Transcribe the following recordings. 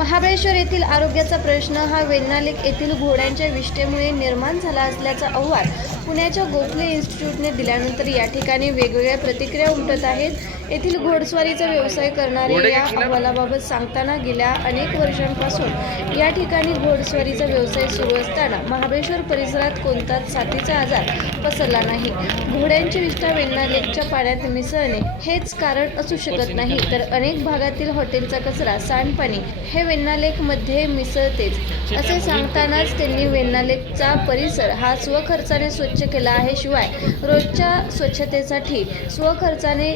महाबळेश्वर येथील आरोग्याचा प्रश्न हा वेण्णालेक येथील घोड्यांच्या विष्ठेमुळे निर्माण झाला असल्याचा अहवाल पुण्याच्या गोखले इन्स्टिट्यूटने दिल्यानंतर या ठिकाणी वेगवेगळ्या प्रतिक्रिया उमटत आहेत. येथील घोडस्वारीचा व्यवसाय करणारे या अहवालाबाबत सांगताना गेल्या अनेक वर्षांपासून या ठिकाणी घोडस्वारीचा व्यवसाय सुरू असताना महाबळेश्वर परिसरात कोणताच साथीचा आजार पसरला नाही? घोड्यांची विष्ठा वेण्णालेकच्या पाण्यात मिसळणे हेच कारण असू शकत नाही. तर अनेक भागातील हॉटेलचा कचरा सांडपाणी हे वेण्णालेकमध्ये मिसळतेच. असे सांगतानाच त्यांनी वेण्णालेकचा परिसर हा स्वखर्चाने स्वच्छ केला आहे. शिवाय रोजच्या स्वच्छतेसाठी स्वखर्चाने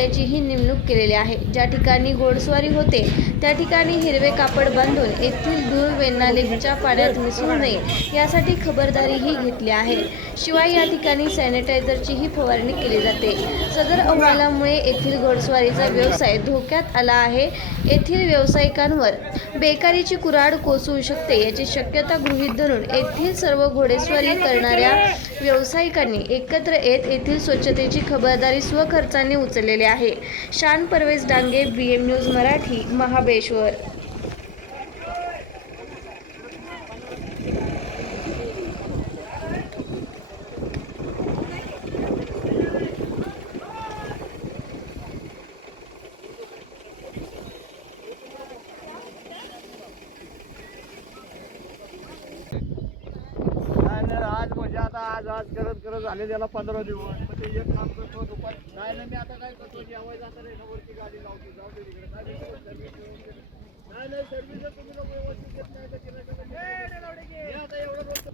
करण्याचीही नेमणूक केलेली आहे. ज्या ठिकाणी घोडस्वारी होते त्या ठिकाणी हिरवे कापड बांधून येथील धूळ वेण्णालेकच्या पाण्यात मिसळू नये यासाठी खबरदारीही घेतली आहे. शिवाय या ठिकाणी सॅनिटायझरचीही फवारणी केली जाते. सदर अहवालामुळे येथील घोडस्वारीचा व्यवसाय धोक्यात आला आहे. येथील व्यावसायिकांवर बेकारीची कुऱ्हाड कोसळू शकते याची शक्यता गृहीत धरून येथील सर्व घोडेस्वारी करणाऱ्या व्यावसायिकांनी एकत्र येत येथील स्वच्छतेची खबरदारी स्वखर्चाने उचललेली आहे Shan Parvez Dange B M news Marathi Mahabaleshwar. नाही नाही आज म्हणजे आता आज आज करत करत झाले त्याला पंधरा दिवस. मग ते एक काम करतो दुपारी नाही ना मी आता काय करतो जेवायचं जाता रे वरती गाडी लावतो जाऊ दे तिकडे. काय नाही नाही सर्व्हिस तुम्ही लोक व्यवस्थित देत नाही तर गिरायचं हे आता एवढं रोजचं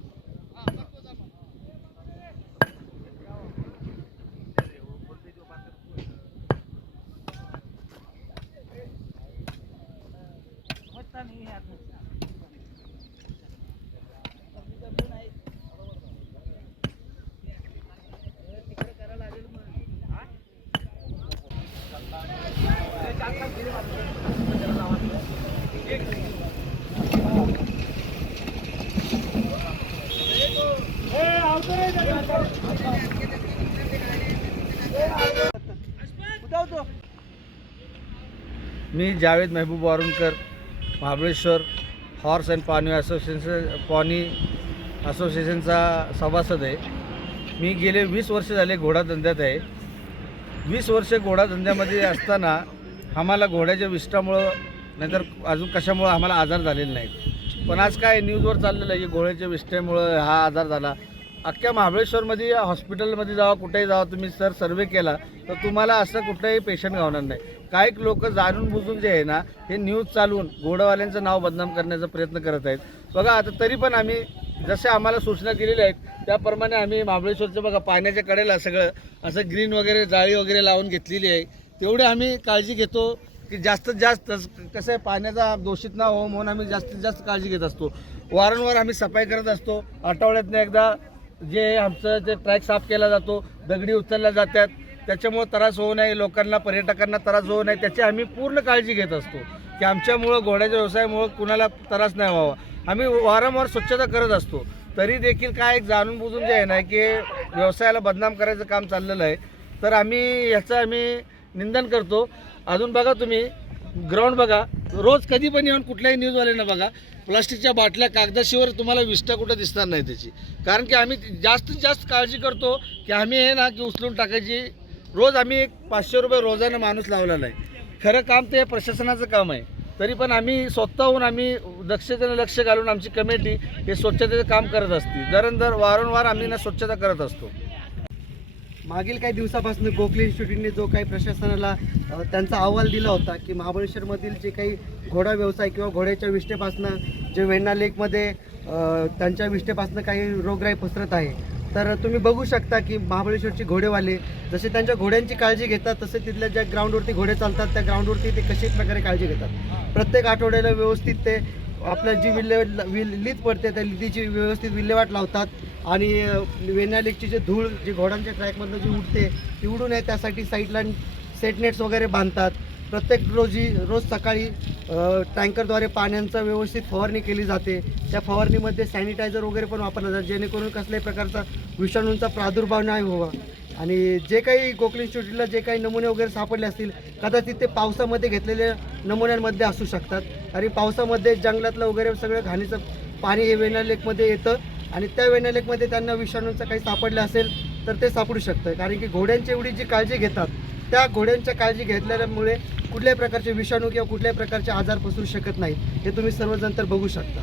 मी Javed Mehboob Warunkar Mahabaleshwar horse and pony association pony असोसिएशनचा सभासद आहे. मी गेले वीस वर्ष झाले घोडाधंद्यात आहे. वीस वर्ष घोडाधंद्यामध्ये असताना आम्हाला घोड्याच्या विष्टामुळं नाहीतर अजून कशामुळं आम्हाला आजार झालेले नाहीत. पण आज काय न्यूजवर चाललेलं आहे की घोड्याच्या विष्टेमुळं हा आजार झाला? अख्ख्या महाबळेश्वरमध्ये हॉस्पिटलमध्ये जावा कुठेही जावा तुम्ही सर सर्वे केला तर तुम्हाला असं कुठंही पेशंट गावणार नाही. काही लोक जाणून बुजून जे आहे ना हे न्यूज चालवून घोडवाल्यांचं नाव बदनाम करण्याचा प्रयत्न करत आहेत. बघा आता तरी पण आम्ही जसे आम्हाला सूचना केलेल्या आहेत त्याप्रमाणे आम्ही महाबळेश्वरचं बघा पाण्याच्या कडेला सगळं असं ग्रीन वगैरे जाळी वगैरे लावून घेतलेली आहे. तेवढी आम्ही काळजी घेतो की जास्तीत जास्त कसं आहे पाण्याचा दोषित ना हो म्हणून आम्ही जास्तीत जास्त काळजी घेत असतो. वारंवार आम्ही सफाई करत असतो. आठवड्यातनं एकदा जे आमचं जे ट्रॅक साफ केला जातो दगडी उचलल्या जातात त्याच्यामुळं त्रास होऊ नये लोकांना पर्यटकांना त्रास होऊ नये त्याची आम्ही पूर्ण काळजी घेत असतो. की आमच्यामुळं घोड्याच्या व्यवसायामुळं कुणाला त्रास नाही व्हावा. आम्ही वारंवार स्वच्छता करत असतो. तरी देखील काय एक जाणून बुजून जे आहे ना की व्यवसायाला बदनाम करायचं काम चाललेलं आहे. तर आम्ही ह्याचं आम्ही निंदन करतो. अजून बघा तुम्ही ग्राउंड बघा. रोज कधी पण येऊन कुठल्याही न्यूजवाल्यांना बघा. प्लास्टिकच्या बाटल्या कागदाशिवर तुम्हाला विष्ठा कुठं दिसणार नाही त्याची. कारण की आम्ही जास्तीत जास्त काळजी करतो की आम्ही हे ना की उचलून टाकायची. रोज आम्ही एक पाचशे रुपये रोजानं माणूस लावलेला आहे. खरं काम ते प्रशासनाचं काम आहे. तरी पण आम्ही स्वतःहून आम्ही दक्षतेने लक्ष घालून आमची कमिटी हे स्वच्छतेचं काम करत असते. दरंदर वारंवार आम्ही ना स्वच्छता करत असतो. मागील काही दिवसापासून गोखले इन्स्टिट्यूटने जो काही प्रशासनाला त्यांचा अहवाल दिला होता की महाबळेश्वरमधील जे काही घोडा व्यवसाय किंवा घोड्याच्या विष्ठेपासनं जे वेण्णा लेकमध्ये त्यांच्या विष्ठेपासनं काही रोगराई पसरत आहे. तर तुम्ही बघू शकता की महाबळेश्वरचे घोडेवाले जसे त्यांच्या घोड्यांची काळजी घेतात तसे तिथल्या ज्या ग्राउंडवरती घोडे चालतात त्या ग्राउंडवरती ते कशी प्रकारे काळजी घेतात? प्रत्येक आठवड्याला व्यवस्थित ते आपल्या जी विल्हे विल लीद पडते त्या लिदीची व्यवस्थित विल्हेवाट लावतात आणि वेनालेकची जे धूळ जी घोड्यांच्या ट्रॅकमधनं जी उडते ती उडू नये त्यासाठी साईडला सेटनेट्स वगैरे बांधतात. प्रत्येक रोजी रोज सकाळी टँकरद्वारे पाण्याचा व्यवस्थित फवारणी केली जाते. त्या फवारणीमध्ये सॅनिटायझर वगैरे पण वापरला जातात जेणेकरून कसल्याही प्रकारचा विषाणूंचा प्रादुर्भाव नाही व्हावा. आणि जे काही गोखले इन्स्टिट्यूटला जे काही नमुने वगैरे सापडले असतील कदाचित ते पावसामध्ये घेतलेल्या नमुन्यांमध्ये असू शकतात. आणि पावसामध्ये जंगलातलं वगैरे सगळं घाणीचं पाणी हे वेनालेकमध्ये लेकमध्ये येतं. आणि त्या वेनालेकमध्ये लेकमध्ये त्यांना विषाणूचं काही सापडलं असेल तर ते सापडू शकतं. कारण की घोड्यांची एवढी जी काळजी घेतात त्या घोड्यांच्या काळजी घेतल्यामुळे कुठल्याही प्रकारचे विषाणू किंवा कुठल्याही प्रकारचे आजार पसरू शकत नाहीत. हे तुम्ही सर्वजण तर बघू शकता.